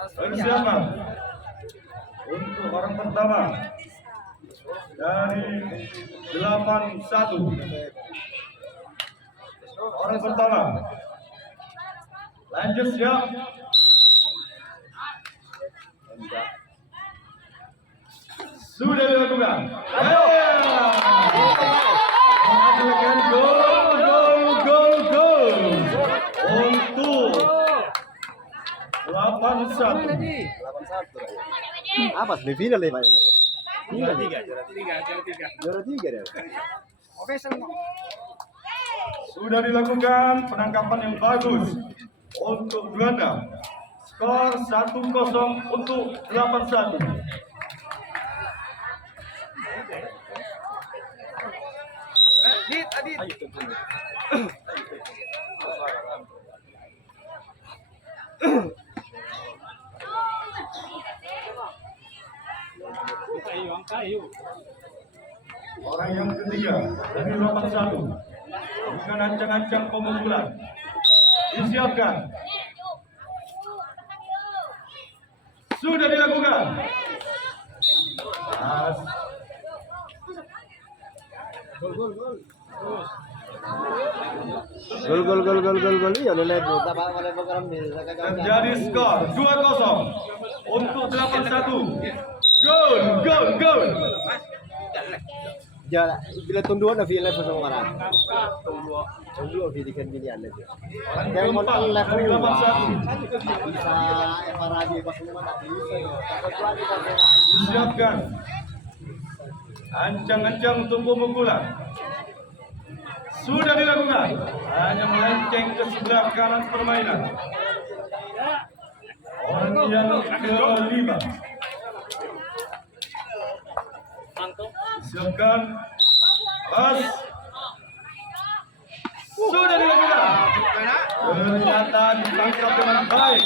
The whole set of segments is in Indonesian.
Persiapan untuk orang pertama dari 81. Orang pertama. Lanjut siap. Sudah dilakukan. Menghasilkan gol untuk 81. Apa semifinal ya Pak? Juara tiga deh. Oke, Sudah dilakukan penangkapan yang bagus untuk Juanda. Skor 1-0 untuk 81. Tadi. Orang yang ketiga dari 81. Bukan ancang-ancang pemukulan. Disiapkan. Sudah dilakukan. Gol iya lo level Terjadi skor 2-0 untuk 81. Gol. ya bila tunduan na feel level sama orang tunduan feel kan pilihan aja dan mau Keempat level dari 81. bisa Evaradi pas semua tak bisa kecuali kalau Disiapkan. Ancang-ancang untuk pemukulan. Sudah dilakukan. Hanya melenceng ke sebelah kanan permainan. Orang yang kelima. Siapkan. Pas. Sudah dilakukan. Ternyata ditangkap dengan baik.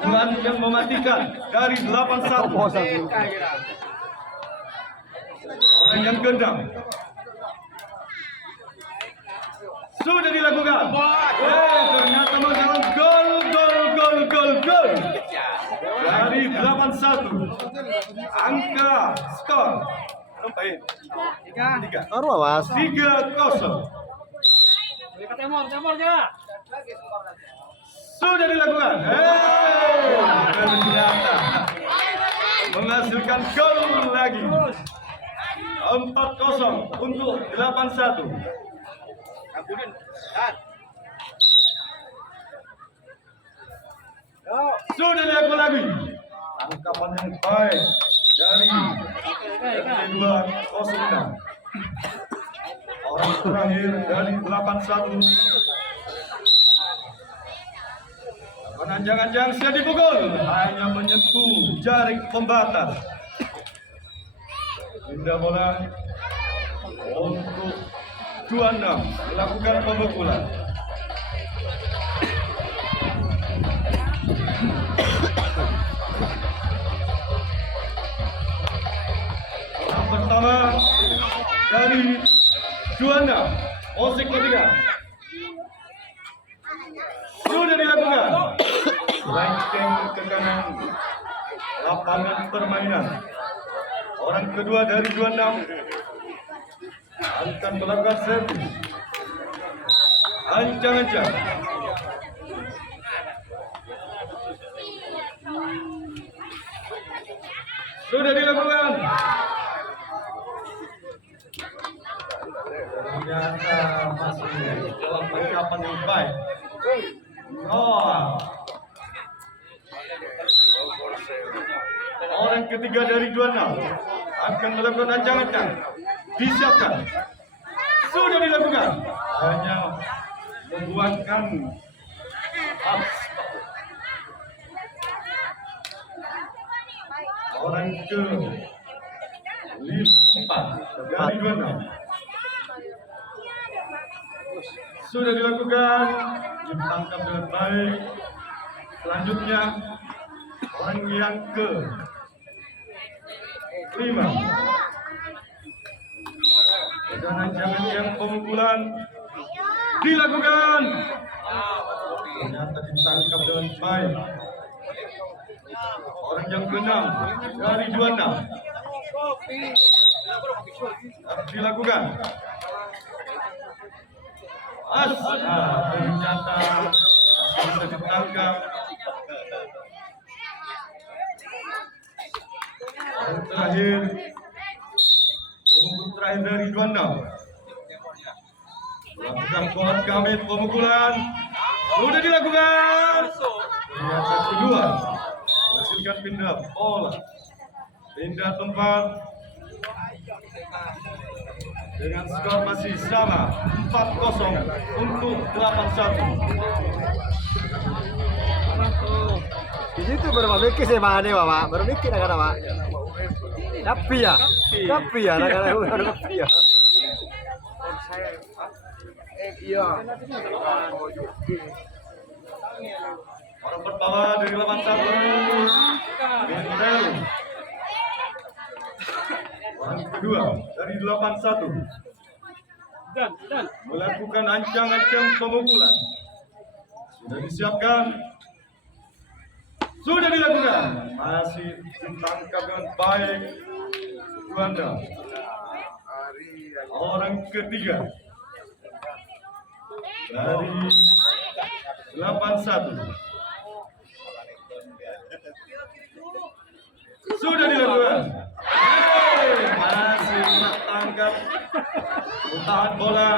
Bulan yang mematikan dari 81. Orang yang gendam. Sudah dilakukan. Ternyata menghasilkan gol. Dari 81. Angka skor. Tiga. Taruh awas 3-0. Sudah dilakukan. Ternyata menghasilkan gol lagi. 4-0 untuk 81. Sudah dilakukan lagi. Tangkapan yang baik dari kedua 06. Orang terakhir dari 81. Jangan-jangan saya dipukul. Hanya menyentuh jaring pembatas. Pindah bola untuk 26 melakukan pemukulan. Yang pertama dari 26 Osik ketiga. Sudah dilakukan. Lenceng ke kanan lapangan permainan. Orang kedua dari 26 akan melakukan servis. Ancang-ancang. Sudah dilakukan. Ternyata masih dalam persiapan yang baik. Orang ketiga dari 26 akan melakukan ancang-ancang. Disiapkan. Sudah dilakukan. Hanya membuatkan orang ke 4 dari 26. Sudah dilakukan. Ditangkap dengan baik. Selanjutnya orang yang ke 5. Dan ancang-ancang pemukulan dilakukan. Ternyata ditangkap dengan baik. Orang yang keenam dari Juanda dilakukan. Ternyata bisa ditangkap. Yang terakhir, pemukul terakhir dari Juanda. Lakukan kuat kami pemukulan. Sudah dilakukan. Ternyata kedua hasilkan pindah bola, pindah tempat dengan skor masih sama 4-0 untuk 8-1. Di situ baru mikir sih mana Pak, baru mikir ada Pak. Tapi ya, ada tapi ya. Iya. Orang pertama dari 81 Bentel. Orang kedua dari 81 melakukan ancang-ancang pemukulan. Sudah disiapkan. Sudah dilakukan. Masih ditangkap dengan baik Juanda. Orang ketiga dari 81 sudah dilakukan. Masih tangkap utahan bola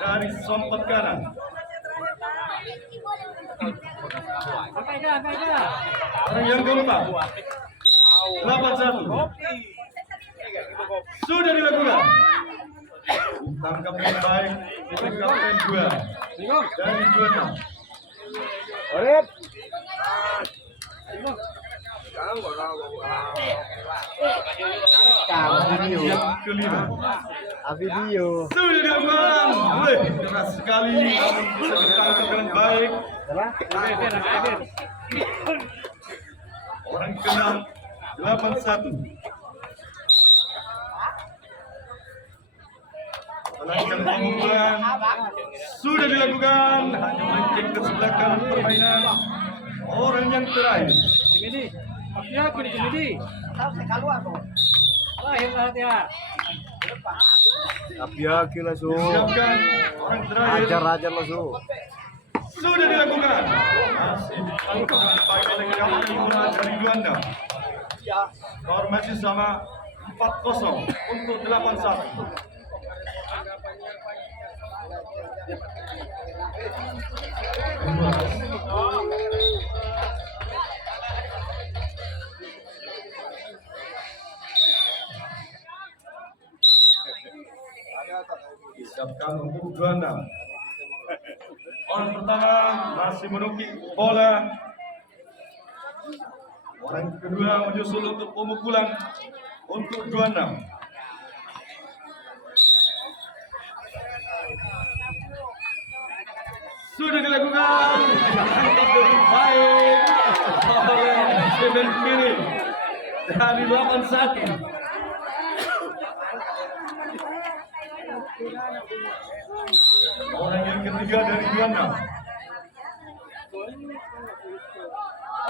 dari sompet kanan. Orang yang keempat 81 sudah dilakukan. Tangkap dengan baik oleh kapten 2 dari Juanda. Orep. Yang kelima Video. sudah dilakukan. Keras sekali namun bisa ditangkap dengan baik. Orang keenam 81 melakukan pemukulan. Sudah dilakukan. Hanya melenceng ke sebelah kanan permainan. Orang yang terakhir Tapi langsung. disiapkan. Orang terakhir Ajar langsung. sudah dilakukan. Masih ditangkap dengan baik oleh kapten bola dari Juanda. Skor masih sama 4-0 untuk 8-1. Disiapkan untuk Juanda. Orang pertama masih menukik bola. Orang kedua menyusul untuk pemukulan untuk Juanda. Sudah dilakukan. Ditangkap dengan baik oleh Steven Kiri dari 81. Orang yang ketiga dari Juanda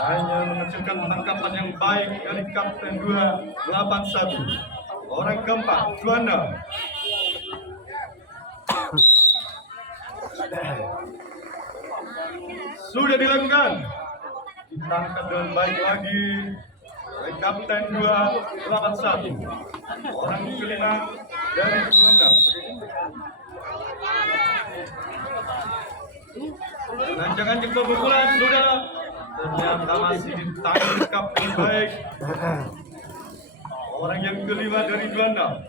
hanya menghasilkan tangkapan yang baik dari kapten 281. Orang keempat Juanda sudah dilakukan. Ditangkap dengan baik lagi oleh kapten 281. Orang kelima dari Juanda. Jangan pemukulan sudah ternyata masih ditangkap dengan baik. Orang yang kelima dari Juanda.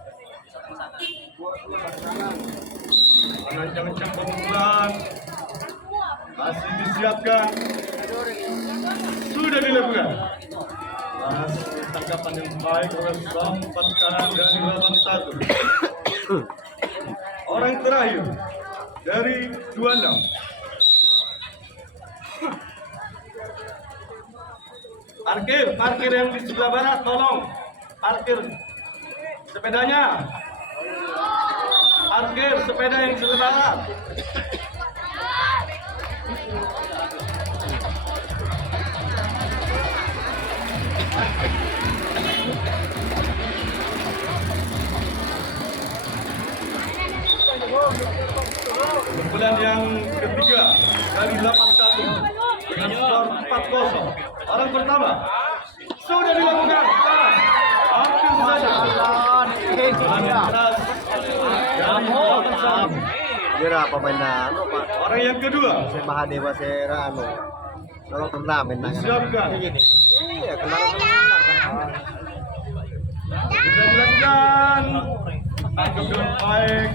Jangan pemukulan masih disiapkan. Sudah dilakukan. Masih tangkapan yang baik oleh sompet kanan dari 81. Orang terakhir dari Juanda. Parkir yang di sebelah barat, tolong. Parkir sepedanya. Parkir sepeda yang di sebelah barat. Pukulan yang ketiga dari 81 dengan skor 4-0. Orang pertama sudah dilakukan. Hampir saja. Pukulan keras dari 81. Kira pemain anu Pak. Orang yang kedua Saya Mahadewa saya anu. Kalau turnamen nang. disiapkan. Iya, kenal. Sudah dilakukan. Tangkap dengan baik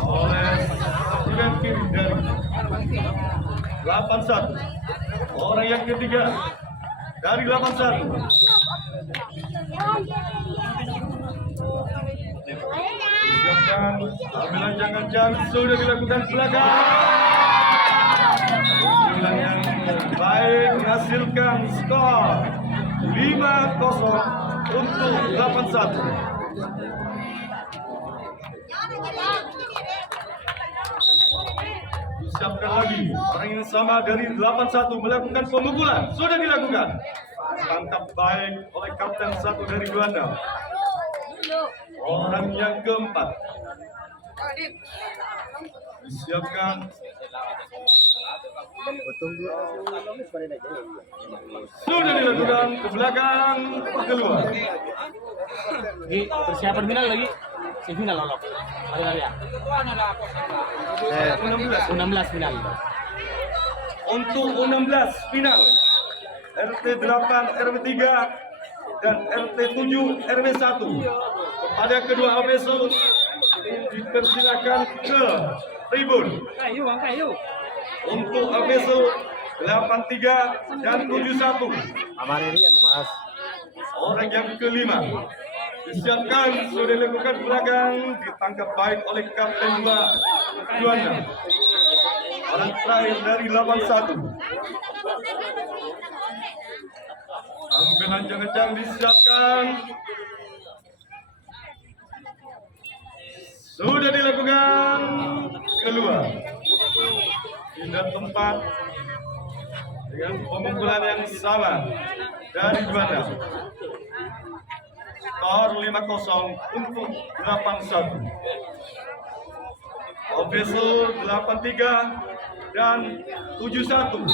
oleh Steven kiri dari 81. Orang yang ketiga dari 81. Siapkan ambilan jangan sudah dilakukan belakang. Ambilan yang baik menghasilkan skor 5-0 untuk 81. Siapkan lagi orang yang sama dari 81 melakukan pemukulan. Sudah dilakukan. Tangkap baik oleh kapten 1 dari 26. Orang yang keempat disiapkan. Sudah dilakukan ke belakang keluar. Di persiapan final lagi. Semifinal lolos. Ada ya. 16 final. Untuk 16 final RT 8 RW 3 dan RT 7 RW 1 kepada kedua official dipersilakan ke tribun. Kayu. Untuk official 83 dan 71 Aman ini ya Mas. orang yang kelima disiapkan. Sudah dilakukan belakang, ditangkap baik oleh kapten 26. Orang terakhir dari 81. Ambilan jangan disiapkan. Sudah dilakukan keluar. Pindah tempat dengan pemukulan yang sama dari Juanda. Skor 5-0 untuk 81. Official 83 dan 71.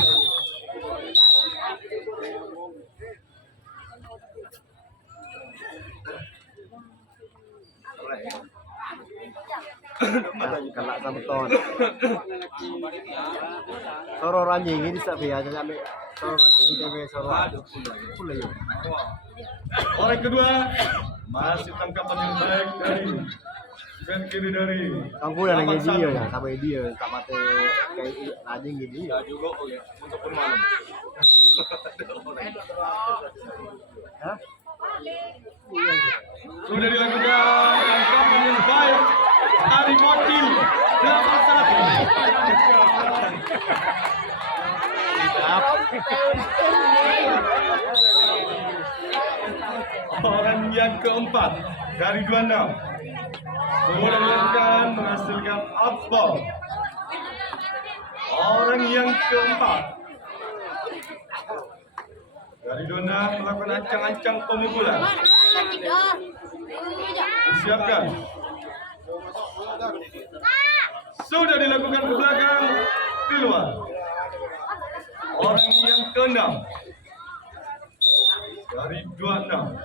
Kena samton. Soro ranjing ini sabi aja sampai soro ranjing ini sampai soro. Pula yuk. Orang kedua masih tangkapan yang baik dari dan kiri dari Kamu udah nanya dia ya, sampai dia tak mati kayak ranjing gini. Ya juga untuk malam. Hah? Sudah dilakukan tangkapan yang baik dari Bocil 81. Orang yang keempat dari 26 sudah dilakukan menghasilkan outball. Orang yang keempat dari 26 melakukan ancang-ancang pemukulan. Disiapkan. Sudah dilakukan ke belakang, keluar. Orang yang keenam dari 26.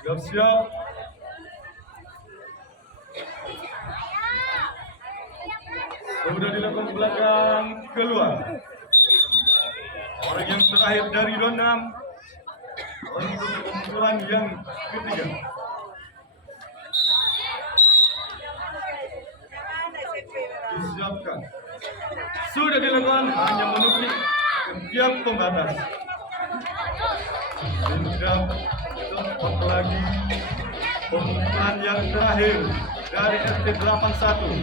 Siap-siap. Sudah dilakukan ke belakang, keluar. Orang yang terakhir dari 26 untuk pemukulan yang ketiga. Disiapkan. Sudah dilakukan, hanya menukik setiap pembatas. Sudah tempat lagi pemukulan yang terakhir dari RT 81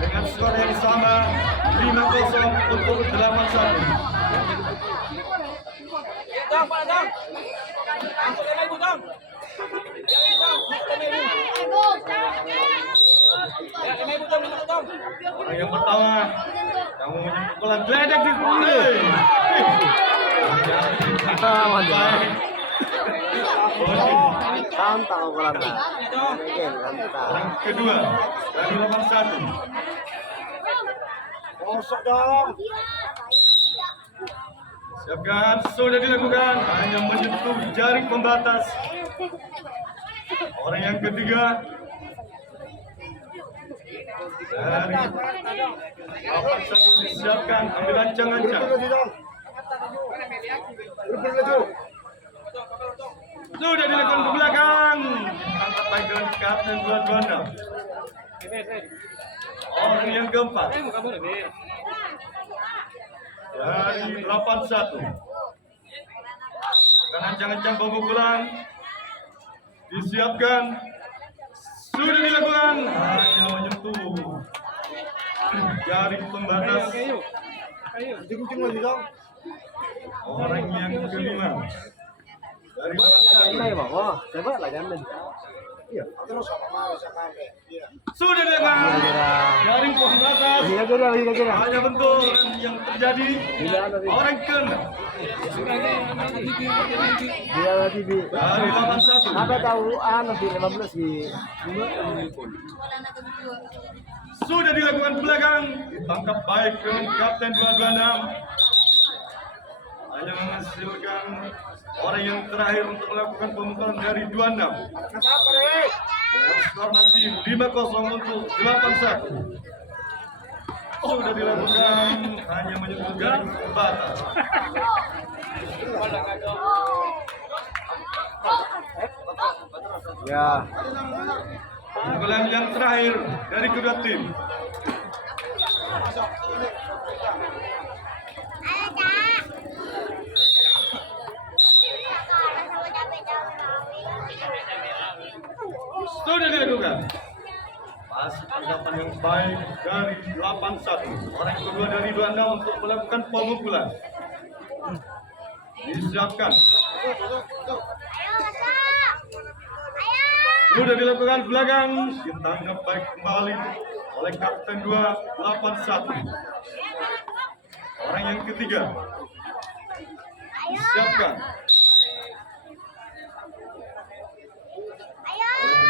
dengan skor yang sama 5-0 untuk 81. Orang yang pertama yang mempunyai pukulan geledek di mulai. Tantang ukuran tak. Mungkin tantang. Orang kedua dari 81. Kosok dong. Siapkan, sudah dilakukan, hanya menyentuh jaring pembatas. Orang yang ketiga dari 81 disiapkan, ambil ancang-ancang. Sudah dilakukan ke belakang, angkat baik dengan kapten dua-duanya. Orang yang keempat dari 81 dengan ancang-ancang pemukulan disiapkan, sudah dilakukan, hanya menyentuh jaring pembatas. Orang yang kelima dari Ini bang, oh, coba lah jangan. Iya. sudah dilakukan, jaring pembatas. Iya kira. Hanya benturan yang terjadi. Orang keenam Dia lagi di. dari 81 Apa tahu nanti 15 di. sudah dilakukan ke belakang, ditangkap baik dengan kapten 226. Hanya menghasilkan orang yang terakhir untuk melakukan pemukulan dari 26. Dengan skor masih 5-0 untuk 81. Sudah dilakukan, hanya menyentuh garis batas. Ya. Pemukulan yang terakhir dari kedua tim. Sudah dilakukan. Masih tanggapan yang baik dari 81. Orang kedua dari 26 untuk melakukan pemukulan. Disiapkan. Sudah dilakukan belakang, ditangkap baik kembali oleh kapten 281. Orang yang ketiga. Disiapkan.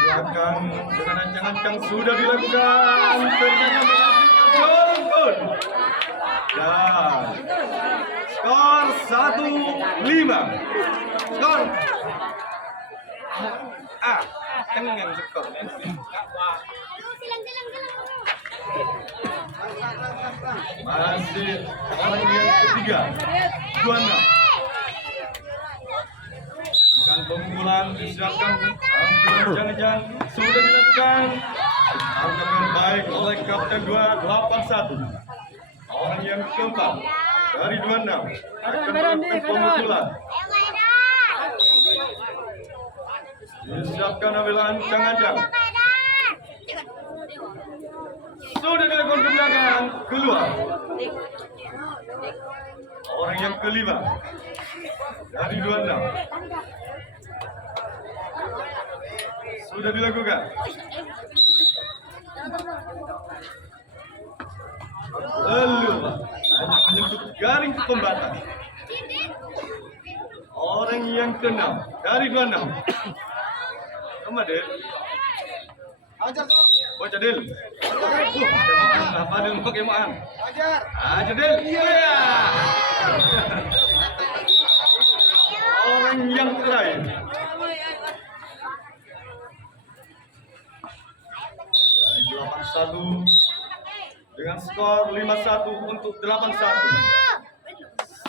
Belakang dengan ancang-ancang sudah dilakukan, ternyata menghasilkan gol. Dan skor 1-5. Skor kan yang skor. Masih orang yang ketiga 26. Bukan pemukulan, disiapkan, jangan sudah dilakukan. Angkat yang baik oleh kapten 281. Orang yang keempat dari 26 akan melakukan pemukulan. Disiapkan, ambil ancang-ancang. Sudah dilakukan ke belakang, keluar. Orang yang kelima dari 26 sudah dilakukan. Lalu hanya menyentuh garing pembatas. Orang yang keenam dari 26. Sama Del. Baca Del. Kemaan, apa Del mau kemaan? Ajar Del. Iya. Orang yang terakhir. Dari 81 dengan skor 5-1 untuk 81.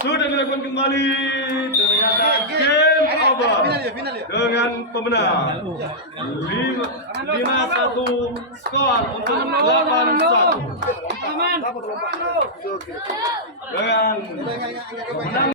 Sudah dilakukan kembali, ternyata game over dengan pemenang 5-1 skor untuk 81 dengan